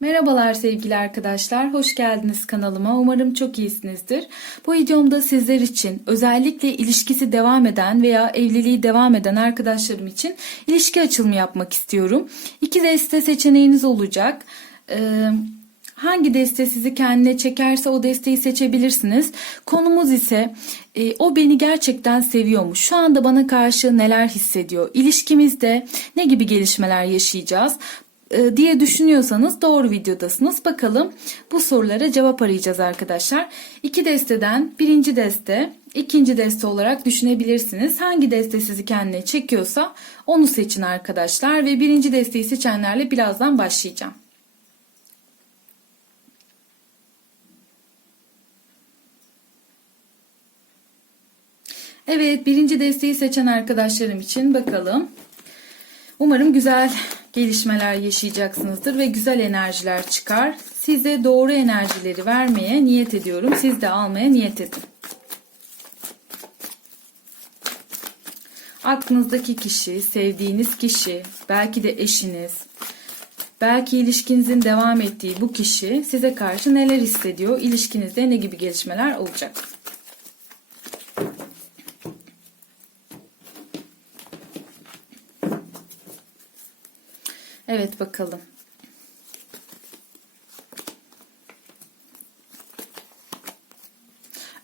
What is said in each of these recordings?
Merhabalar sevgili arkadaşlar, hoş geldiniz kanalıma. Umarım çok iyisinizdir. Bu videomda sizler için özellikle ilişkisi devam eden veya evliliği devam eden arkadaşlarım için ilişki açılımı yapmak istiyorum. İki deste seçeneğiniz olacak. Ee, hangi deste sizi kendine çekerse o desteği seçebilirsiniz. Konumuz ise e, o beni gerçekten seviyor mu? Şu anda bana karşı neler hissediyor? İlişkimizde ne gibi gelişmeler yaşayacağız? E, diye düşünüyorsanız doğru videodasınız. Bakalım bu sorulara cevap arayacağız arkadaşlar. İki desteden birinci deste, ikinci deste olarak düşünebilirsiniz. Hangi deste sizi kendine çekiyorsa onu seçin arkadaşlar ve birinci desteği seçenlerle birazdan başlayacağım. Evet birinci desteği seçen arkadaşlarım için bakalım. Umarım güzel gelişmeler yaşayacaksınızdır ve güzel enerjiler çıkar. Size doğru enerjileri vermeye niyet ediyorum. Siz de almaya niyet edin. Aklınızdaki kişi, sevdiğiniz kişi, belki de eşiniz, belki ilişkinizin devam ettiği bu kişi size karşı neler hissediyor? İlişkinizde ne gibi gelişmeler olacak? Evet bakalım.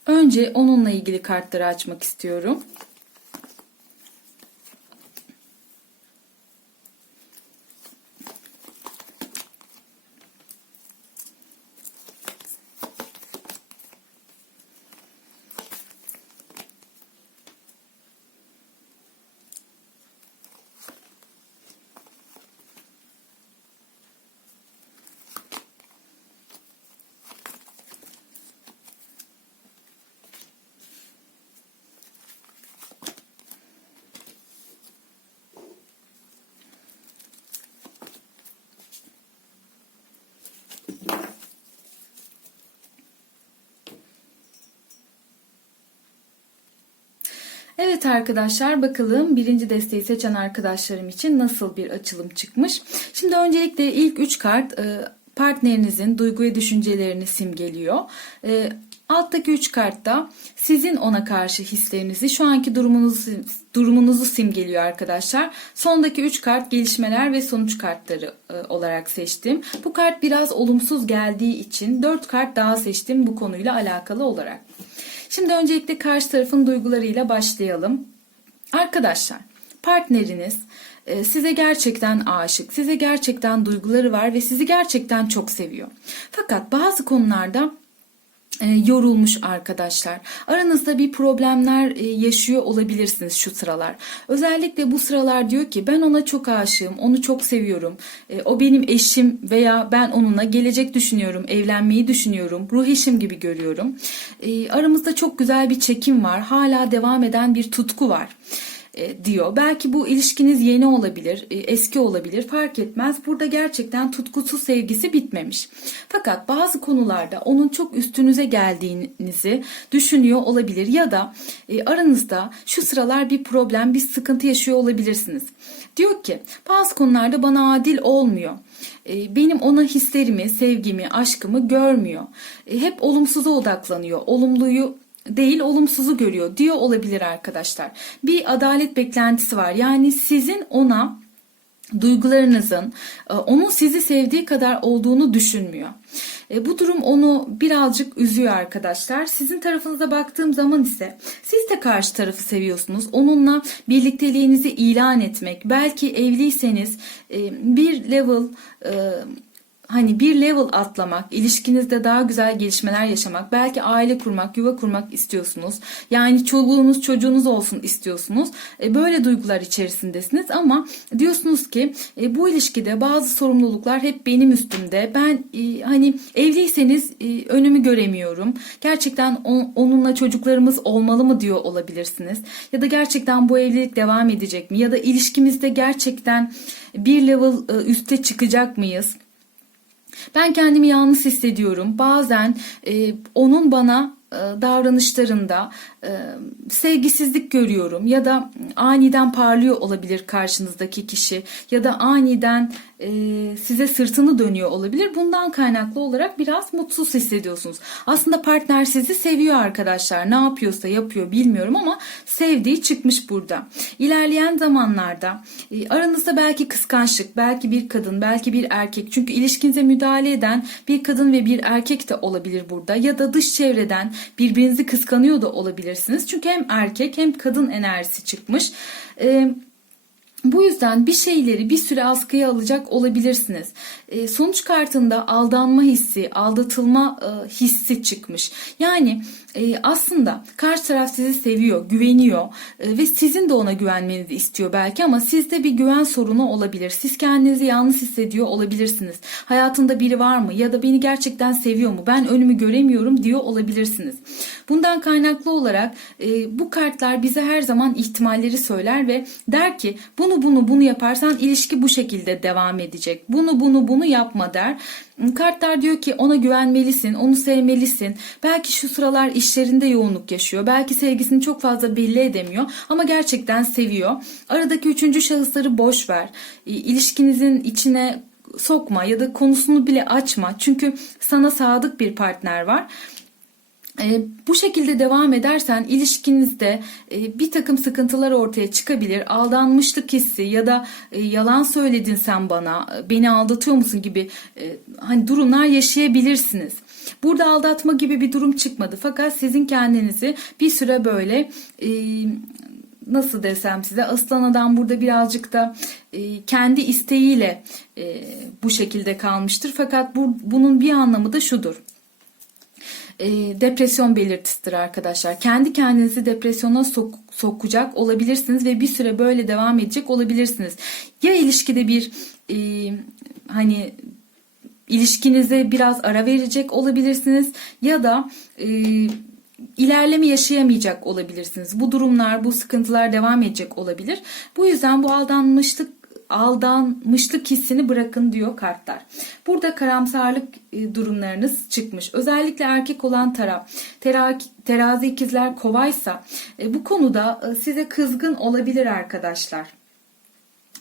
Önce onunla ilgili kartları açmak istiyorum. Evet arkadaşlar bakalım birinci desteği seçen arkadaşlarım için nasıl bir açılım çıkmış. Şimdi öncelikle ilk üç kart e, partnerinizin duygu ve düşüncelerini simgeliyor. E, Alttaki üç kartta sizin ona karşı hislerinizi, şu anki durumunuzu, durumunuzu simgeliyor arkadaşlar. Sondaki üç kart gelişmeler ve sonuç kartları e, olarak seçtim. Bu kart biraz olumsuz geldiği için dört kart daha seçtim bu konuyla alakalı olarak. Şimdi öncelikle karşı tarafın duygularıyla başlayalım. Arkadaşlar, partneriniz e, size gerçekten aşık, size gerçekten duyguları var ve sizi gerçekten çok seviyor. Fakat bazı konularda yorulmuş arkadaşlar. Aranızda bir problemler e, yaşıyor olabilirsiniz şu sıralar. Özellikle bu sıralar diyor ki ben ona çok aşığım, onu çok seviyorum. E, o benim eşim veya ben onunla gelecek düşünüyorum, evlenmeyi düşünüyorum, ruh eşim gibi görüyorum. Aramızda çok güzel bir çekim var, hala devam eden bir tutku var e, diyor. Belki bu ilişkiniz yeni olabilir, e, eski olabilir fark etmez. Burada gerçekten tutkusu sevgisi bitmemiş. Fakat bazı konularda onun çok üstünüze geldiğinizi düşünüyor olabilir ya da e, aranızda şu sıralar bir problem, bir sıkıntı yaşıyor olabilirsiniz. Diyor ki bazı konularda bana adil olmuyor benim ona hislerimi, sevgimi, aşkımı görmüyor. Hep olumsuza odaklanıyor. Olumluyu değil olumsuzu görüyor diyor olabilir arkadaşlar. Bir adalet beklentisi var. Yani sizin ona duygularınızın e, onun sizi sevdiği kadar olduğunu düşünmüyor. E, bu durum onu birazcık üzüyor arkadaşlar. Sizin tarafınıza baktığım zaman ise siz de karşı tarafı seviyorsunuz. Onunla birlikteliğinizi ilan etmek, belki evliyseniz e, bir level hani bir level atlamak, ilişkinizde daha güzel gelişmeler yaşamak, belki aile kurmak, yuva kurmak istiyorsunuz. Yani çoluğunuz, çocuğunuz olsun istiyorsunuz. E, böyle duygular içerisindesiniz ama diyorsunuz ki e, bu ilişkide bazı sorumluluklar hep benim üstümde. Ben e, hani evliyseniz önümü göremiyorum. Gerçekten onunla çocuklarımız olmalı mı diyor olabilirsiniz. Ya da gerçekten bu evlilik devam edecek mi? Ya da ilişkimizde gerçekten bir level üste çıkacak mıyız? Ben kendimi yalnız hissediyorum. Bazen e, onun bana davranışlarında e, sevgisizlik görüyorum ya da aniden parlıyor olabilir karşınızdaki kişi ya da aniden e, size sırtını dönüyor olabilir. Bundan kaynaklı olarak biraz mutsuz hissediyorsunuz. Aslında partner sizi seviyor arkadaşlar. Ne yapıyorsa yapıyor bilmiyorum ama sevdiği çıkmış burada. İlerleyen zamanlarda e, aranızda belki kıskançlık, belki bir kadın, belki bir erkek. Çünkü ilişkinize müdahale eden bir kadın ve bir erkek de olabilir burada. Ya da dış çevreden birbirinizi kıskanıyor da olabilirsiniz. Çünkü hem erkek hem kadın enerjisi çıkmış. Eee bu yüzden bir şeyleri bir süre askıya alacak olabilirsiniz. E, sonuç kartında aldanma hissi, aldatılma e, hissi çıkmış. Yani e, aslında karşı taraf sizi seviyor, güveniyor ve sizin de ona güvenmenizi istiyor belki ama sizde bir güven sorunu olabilir. Siz kendinizi yalnız hissediyor olabilirsiniz. Hayatında biri var mı ya da beni gerçekten seviyor mu? Ben önümü göremiyorum diyor olabilirsiniz. Bundan kaynaklı olarak bu kartlar bize her zaman ihtimalleri söyler ve der ki bunu bunu bunu yaparsan ilişki bu şekilde devam edecek. Bunu bunu bunu yapma der. Kartlar diyor ki ona güvenmelisin, onu sevmelisin. Belki şu sıralar işlerinde yoğunluk yaşıyor. Belki sevgisini çok fazla belli edemiyor ama gerçekten seviyor. Aradaki üçüncü şahısları boş ver. İlişkinizin içine sokma ya da konusunu bile açma. Çünkü sana sadık bir partner var. E, bu şekilde devam edersen ilişkinizde e, bir takım sıkıntılar ortaya çıkabilir. Aldanmışlık hissi ya da e, yalan söyledin sen bana, e, beni aldatıyor musun gibi e, hani durumlar yaşayabilirsiniz. Burada aldatma gibi bir durum çıkmadı. Fakat sizin kendinizi bir süre böyle e, nasıl desem size aslan adam burada birazcık da e, kendi isteğiyle e, bu şekilde kalmıştır. Fakat bu, bunun bir anlamı da şudur e, depresyon belirtisidir arkadaşlar. Kendi kendinizi depresyona sok, sokacak olabilirsiniz ve bir süre böyle devam edecek olabilirsiniz. Ya ilişkide bir e, hani ilişkinize biraz ara verecek olabilirsiniz ya da e, ilerleme yaşayamayacak olabilirsiniz. Bu durumlar, bu sıkıntılar devam edecek olabilir. Bu yüzden bu aldanmışlık aldanmışlık hissini bırakın diyor kartlar. Burada karamsarlık e, durumlarınız çıkmış. Özellikle erkek olan taraf tera, terazi ikizler kovaysa e, bu konuda e, size kızgın olabilir arkadaşlar.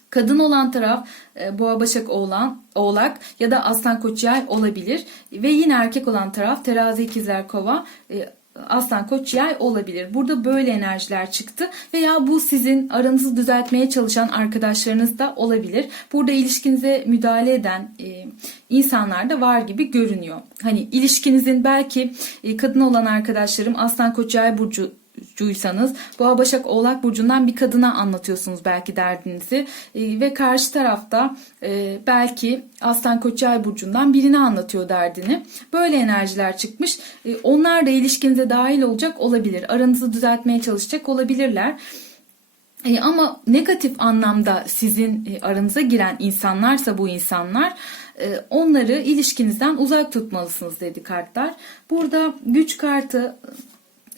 Kadın olan taraf boğa başak oğlan, oğlak ya da aslan koç yay olabilir. Ve yine erkek olan taraf terazi ikizler kova Aslan Koç yay olabilir. Burada böyle enerjiler çıktı veya bu sizin aranızı düzeltmeye çalışan arkadaşlarınız da olabilir. Burada ilişkinize müdahale eden e, insanlar da var gibi görünüyor. Hani ilişkinizin belki e, kadın olan arkadaşlarım Aslan Koç yay burcu burcuysanız Boğa Başak Oğlak Burcu'ndan bir kadına anlatıyorsunuz belki derdinizi e, ve karşı tarafta e, belki Aslan Koç Yay Burcu'ndan birine anlatıyor derdini. Böyle enerjiler çıkmış. E, onlar da ilişkinize dahil olacak olabilir. Aranızı düzeltmeye çalışacak olabilirler. E, ama negatif anlamda sizin e, aranıza giren insanlarsa bu insanlar e, onları ilişkinizden uzak tutmalısınız dedi kartlar. Burada güç kartı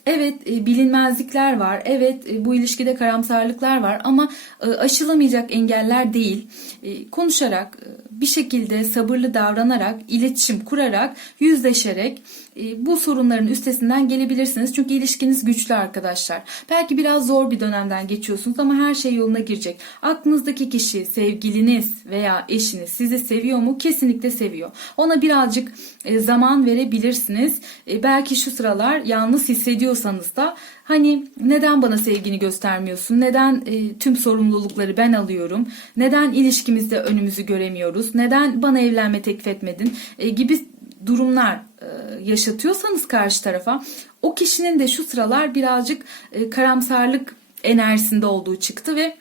Evet e, bilinmezlikler var. Evet e, bu ilişkide karamsarlıklar var ama e, aşılamayacak engeller değil. Konuşarak bir şekilde sabırlı davranarak, iletişim kurarak, yüzleşerek bu sorunların üstesinden gelebilirsiniz. Çünkü ilişkiniz güçlü arkadaşlar. Belki biraz zor bir dönemden geçiyorsunuz ama her şey yoluna girecek. Aklınızdaki kişi, sevgiliniz veya eşiniz sizi seviyor mu? Kesinlikle seviyor. Ona birazcık zaman verebilirsiniz. Belki şu sıralar yalnız hissediyorsanız da Hani neden bana sevgini göstermiyorsun? Neden e, tüm sorumlulukları ben alıyorum? Neden ilişkimizde önümüzü göremiyoruz? Neden bana evlenme teklif etmedin? E, gibi durumlar e, yaşatıyorsanız karşı tarafa o kişinin de şu sıralar birazcık e, karamsarlık enerjisinde olduğu çıktı ve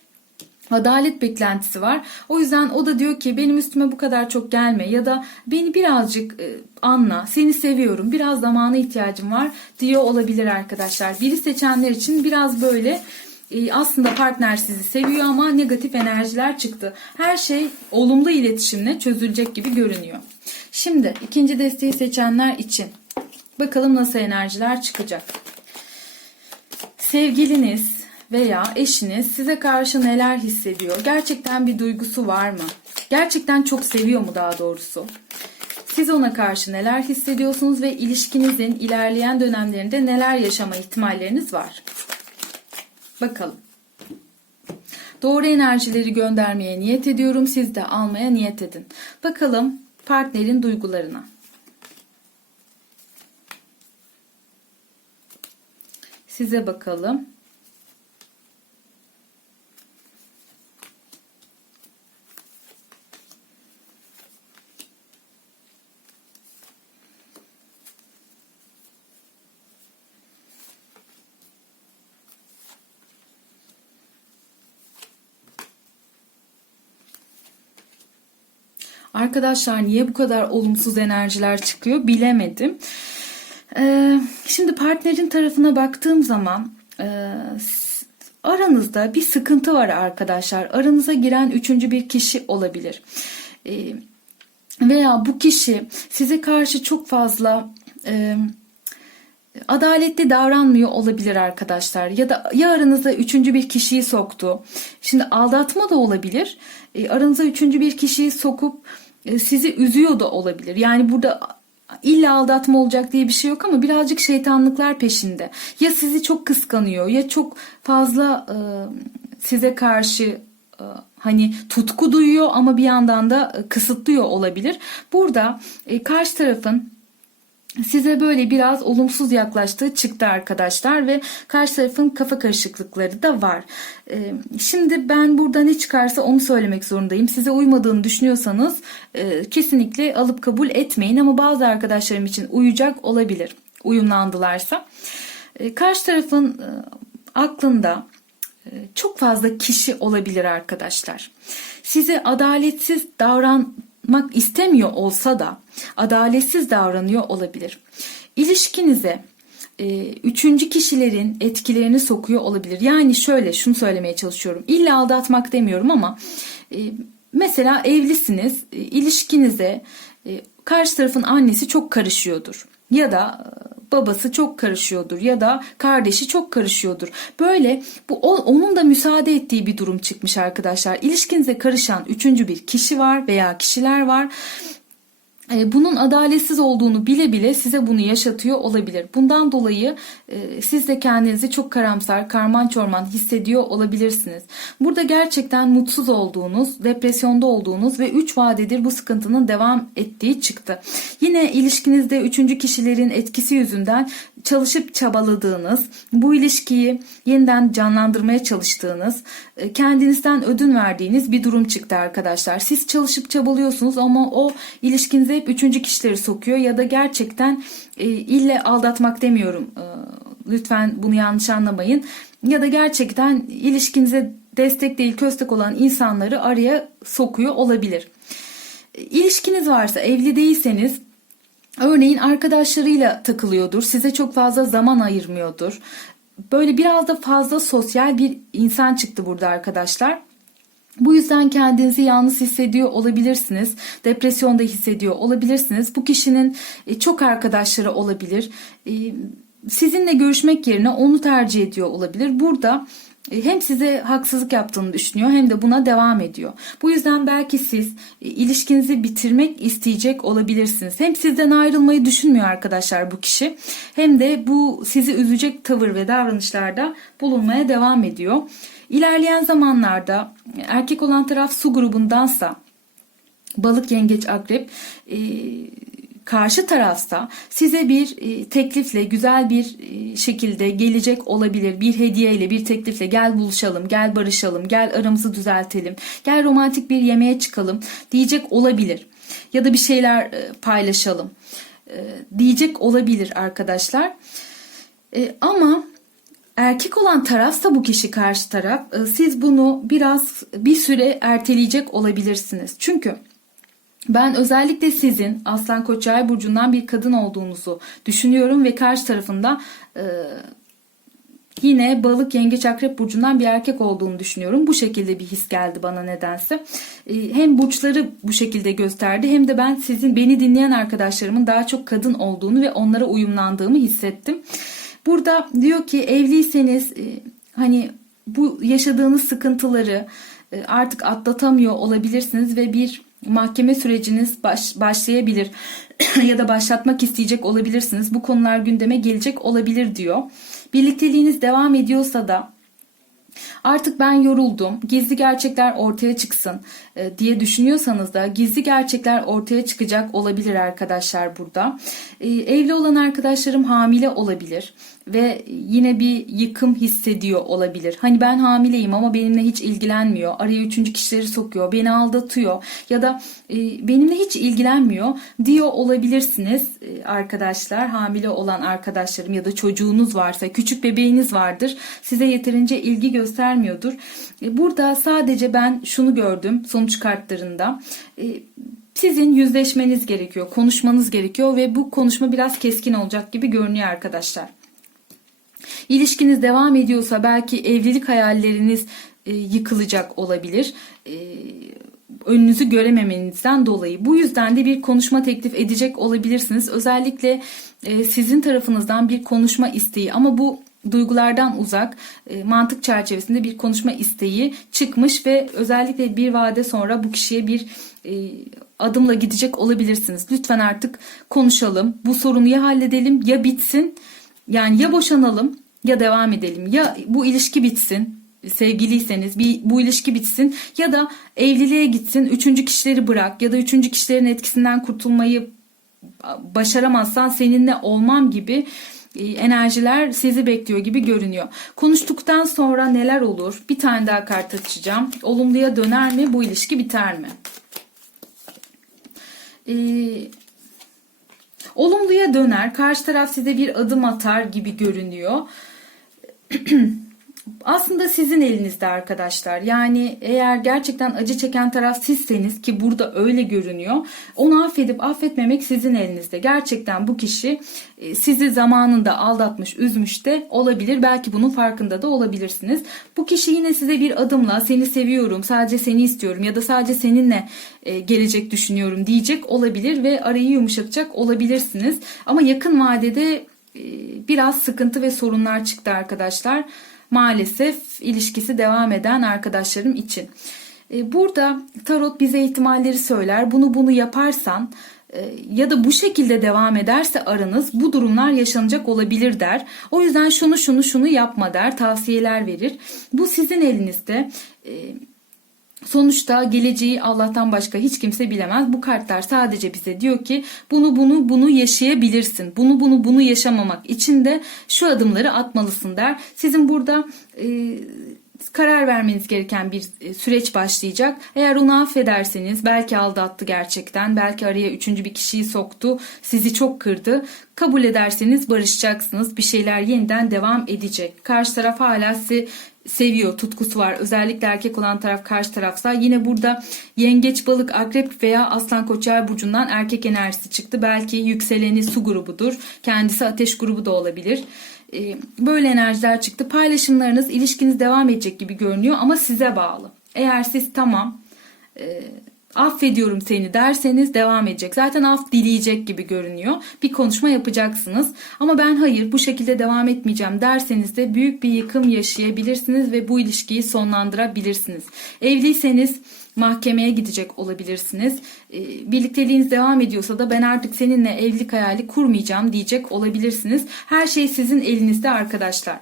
adalet beklentisi var. O yüzden o da diyor ki benim üstüme bu kadar çok gelme ya da beni birazcık e, anla, seni seviyorum, biraz zamana ihtiyacım var diyor olabilir arkadaşlar. Biri seçenler için biraz böyle e, aslında partner sizi seviyor ama negatif enerjiler çıktı. Her şey olumlu iletişimle çözülecek gibi görünüyor. Şimdi ikinci desteği seçenler için bakalım nasıl enerjiler çıkacak. Sevgiliniz veya eşiniz size karşı neler hissediyor? Gerçekten bir duygusu var mı? Gerçekten çok seviyor mu daha doğrusu? Siz ona karşı neler hissediyorsunuz ve ilişkinizin ilerleyen dönemlerinde neler yaşama ihtimalleriniz var? Bakalım. Doğru enerjileri göndermeye niyet ediyorum. Siz de almaya niyet edin. Bakalım partnerin duygularına. Size bakalım. Arkadaşlar niye bu kadar olumsuz enerjiler çıkıyor bilemedim. Ee, şimdi partnerin tarafına baktığım zaman e, aranızda bir sıkıntı var arkadaşlar. Aranıza giren üçüncü bir kişi olabilir. Ee, veya bu kişi size karşı çok fazla e, adaletli davranmıyor olabilir arkadaşlar. Ya da ya aranıza üçüncü bir kişiyi soktu. Şimdi aldatma da olabilir. E, aranıza üçüncü bir kişiyi sokup sizi üzüyor da olabilir. Yani burada illa aldatma olacak diye bir şey yok ama birazcık şeytanlıklar peşinde. Ya sizi çok kıskanıyor ya çok fazla e, size karşı e, hani tutku duyuyor ama bir yandan da e, kısıtlıyor olabilir. Burada e, karşı tarafın size böyle biraz olumsuz yaklaştığı çıktı arkadaşlar ve karşı tarafın kafa karışıklıkları da var. Ee, şimdi ben burada ne çıkarsa onu söylemek zorundayım. Size uymadığını düşünüyorsanız e, kesinlikle alıp kabul etmeyin ama bazı arkadaşlarım için uyacak olabilir. Uyumlandılarsa. Ee, karşı tarafın e, aklında e, çok fazla kişi olabilir arkadaşlar. Size adaletsiz davran yapmak istemiyor olsa da adaletsiz davranıyor olabilir. İlişkinize e, üçüncü kişilerin etkilerini sokuyor olabilir. Yani şöyle şunu söylemeye çalışıyorum. İlla aldatmak demiyorum ama e, mesela evlisiniz, e, ilişkinize karşı tarafın annesi çok karışıyordur. Ya da babası çok karışıyordur ya da kardeşi çok karışıyordur. Böyle bu onun da müsaade ettiği bir durum çıkmış arkadaşlar. İlişkinize karışan üçüncü bir kişi var veya kişiler var bunun adaletsiz olduğunu bile bile size bunu yaşatıyor olabilir. Bundan dolayı e, siz de kendinizi çok karamsar, karman çorman hissediyor olabilirsiniz. Burada gerçekten mutsuz olduğunuz, depresyonda olduğunuz ve 3 vadedir bu sıkıntının devam ettiği çıktı. Yine ilişkinizde üçüncü kişilerin etkisi yüzünden çalışıp çabaladığınız, bu ilişkiyi yeniden canlandırmaya çalıştığınız, e, kendinizden ödün verdiğiniz bir durum çıktı arkadaşlar. Siz çalışıp çabalıyorsunuz ama o ilişkinize hep üçüncü kişileri sokuyor ya da gerçekten e, ille aldatmak demiyorum. E, lütfen bunu yanlış anlamayın. Ya da gerçekten ilişkinize destek değil köstek olan insanları araya sokuyor olabilir. İlişkiniz varsa evli değilseniz Örneğin arkadaşlarıyla takılıyordur, size çok fazla zaman ayırmıyordur. Böyle biraz da fazla sosyal bir insan çıktı burada arkadaşlar. Bu yüzden kendinizi yalnız hissediyor olabilirsiniz. Depresyonda hissediyor olabilirsiniz. Bu kişinin e, çok arkadaşları olabilir. E, sizinle görüşmek yerine onu tercih ediyor olabilir. Burada e, hem size haksızlık yaptığını düşünüyor hem de buna devam ediyor. Bu yüzden belki siz ilişkinizi bitirmek isteyecek olabilirsiniz. Hem sizden ayrılmayı düşünmüyor arkadaşlar bu kişi hem de bu sizi üzecek tavır ve davranışlarda bulunmaya devam ediyor. İlerleyen zamanlarda erkek olan taraf su grubundansa balık, yengeç, akrep e, karşı tarafta size bir e, teklifle güzel bir e, şekilde gelecek olabilir. Bir hediyeyle bir teklifle gel buluşalım, gel barışalım, gel aramızı düzeltelim, gel romantik bir yemeğe çıkalım diyecek olabilir. Ya da bir şeyler e, paylaşalım diyecek olabilir arkadaşlar. Ama erkek olan tarafsa bu kişi karşı taraf siz bunu biraz bir süre erteleyecek olabilirsiniz. Çünkü ben özellikle sizin Aslan Koç Yay burcundan bir kadın olduğunuzu düşünüyorum ve karşı tarafında e, yine balık yengeç akrep burcundan bir erkek olduğunu düşünüyorum. Bu şekilde bir his geldi bana nedense. E, hem burçları bu şekilde gösterdi hem de ben sizin beni dinleyen arkadaşlarımın daha çok kadın olduğunu ve onlara uyumlandığımı hissettim. Burada diyor ki evliyseniz e, hani bu yaşadığınız sıkıntıları e, artık atlatamıyor olabilirsiniz ve bir mahkeme süreciniz baş, başlayabilir ya da başlatmak isteyecek olabilirsiniz. Bu konular gündeme gelecek olabilir diyor. Birlikteliğiniz devam ediyorsa da Artık ben yoruldum, gizli gerçekler ortaya çıksın diye düşünüyorsanız da gizli gerçekler ortaya çıkacak olabilir arkadaşlar burada. E, evli olan arkadaşlarım hamile olabilir ve yine bir yıkım hissediyor olabilir. Hani ben hamileyim ama benimle hiç ilgilenmiyor. Araya üçüncü kişileri sokuyor, beni aldatıyor ya da e, benimle hiç ilgilenmiyor diyor olabilirsiniz e, arkadaşlar. Hamile olan arkadaşlarım ya da çocuğunuz varsa, küçük bebeğiniz vardır. Size yeterince ilgi göstermiyordur. E, burada sadece ben şunu gördüm sonuç kartlarında. E, sizin yüzleşmeniz gerekiyor, konuşmanız gerekiyor ve bu konuşma biraz keskin olacak gibi görünüyor arkadaşlar. İlişkiniz devam ediyorsa belki evlilik hayalleriniz e, yıkılacak olabilir. E, önünüzü görememenizden dolayı. Bu yüzden de bir konuşma teklif edecek olabilirsiniz. Özellikle e, sizin tarafınızdan bir konuşma isteği ama bu duygulardan uzak e, mantık çerçevesinde bir konuşma isteği çıkmış ve özellikle bir vade sonra bu kişiye bir e, adımla gidecek olabilirsiniz. Lütfen artık konuşalım. Bu sorunu ya halledelim ya bitsin. Yani ya boşanalım ya devam edelim. Ya bu ilişki bitsin sevgiliyseniz bir, bu ilişki bitsin ya da evliliğe gitsin üçüncü kişileri bırak ya da üçüncü kişilerin etkisinden kurtulmayı başaramazsan seninle olmam gibi enerjiler sizi bekliyor gibi görünüyor. Konuştuktan sonra neler olur? Bir tane daha kart açacağım. Olumluya döner mi? Bu ilişki biter mi? Ee, olumluya döner. Karşı taraf size bir adım atar gibi görünüyor. aslında sizin elinizde arkadaşlar. Yani eğer gerçekten acı çeken taraf sizseniz ki burada öyle görünüyor. Onu affedip affetmemek sizin elinizde. Gerçekten bu kişi e, sizi zamanında aldatmış, üzmüş de olabilir. Belki bunun farkında da olabilirsiniz. Bu kişi yine size bir adımla seni seviyorum, sadece seni istiyorum ya da sadece seninle e, gelecek düşünüyorum diyecek olabilir ve arayı yumuşatacak olabilirsiniz. Ama yakın vadede e, biraz sıkıntı ve sorunlar çıktı arkadaşlar maalesef ilişkisi devam eden arkadaşlarım için. E, burada tarot bize ihtimalleri söyler. Bunu bunu yaparsan e, ya da bu şekilde devam ederse aranız bu durumlar yaşanacak olabilir der. O yüzden şunu şunu şunu yapma der. Tavsiyeler verir. Bu sizin elinizde. Sonuçta geleceği Allah'tan başka hiç kimse bilemez. Bu kartlar sadece bize diyor ki bunu bunu bunu yaşayabilirsin. Bunu bunu bunu yaşamamak için de şu adımları atmalısın der. Sizin burada e, karar vermeniz gereken bir e, süreç başlayacak. Eğer onu affederseniz belki aldattı gerçekten. Belki araya üçüncü bir kişiyi soktu. Sizi çok kırdı. Kabul ederseniz barışacaksınız. Bir şeyler yeniden devam edecek. Karşı taraf hala sizi seviyor, tutkusu var. Özellikle erkek olan taraf karşı tarafsa yine burada yengeç, balık, akrep veya aslan koç yay burcundan erkek enerjisi çıktı. Belki yükseleni su grubudur. Kendisi ateş grubu da olabilir. Ee, böyle enerjiler çıktı. Paylaşımlarınız, ilişkiniz devam edecek gibi görünüyor ama size bağlı. Eğer siz tamam e, affediyorum seni derseniz devam edecek. Zaten af dileyecek gibi görünüyor. Bir konuşma yapacaksınız. Ama ben hayır bu şekilde devam etmeyeceğim derseniz de büyük bir yıkım yaşayabilirsiniz ve bu ilişkiyi sonlandırabilirsiniz. Evliyseniz mahkemeye gidecek olabilirsiniz. Ee, birlikteliğiniz devam ediyorsa da ben artık seninle evlilik hayali kurmayacağım diyecek olabilirsiniz. Her şey sizin elinizde arkadaşlar.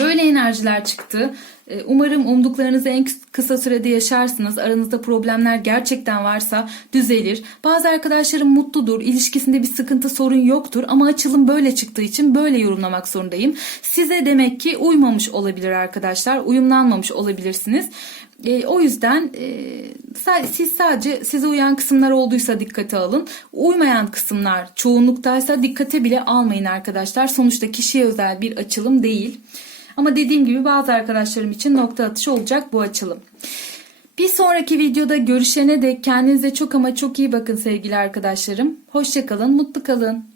Böyle enerjiler çıktı. Ee, umarım umduklarınızı en kısa sürede yaşarsınız. Aranızda problemler gerçekten varsa düzelir. Bazı arkadaşlarım mutludur. ilişkisinde bir sıkıntı sorun yoktur. Ama açılım böyle çıktığı için böyle yorumlamak zorundayım. Size demek ki uymamış olabilir arkadaşlar. Uyumlanmamış olabilirsiniz. E, o yüzden e, siz sadece size uyan kısımlar olduysa dikkate alın. Uymayan kısımlar çoğunluktaysa dikkate bile almayın arkadaşlar. Sonuçta kişiye özel bir açılım değil. Ama dediğim gibi bazı arkadaşlarım için nokta atışı olacak bu açılım. Bir sonraki videoda görüşene dek kendinize çok ama çok iyi bakın sevgili arkadaşlarım. Hoşçakalın, mutlu kalın.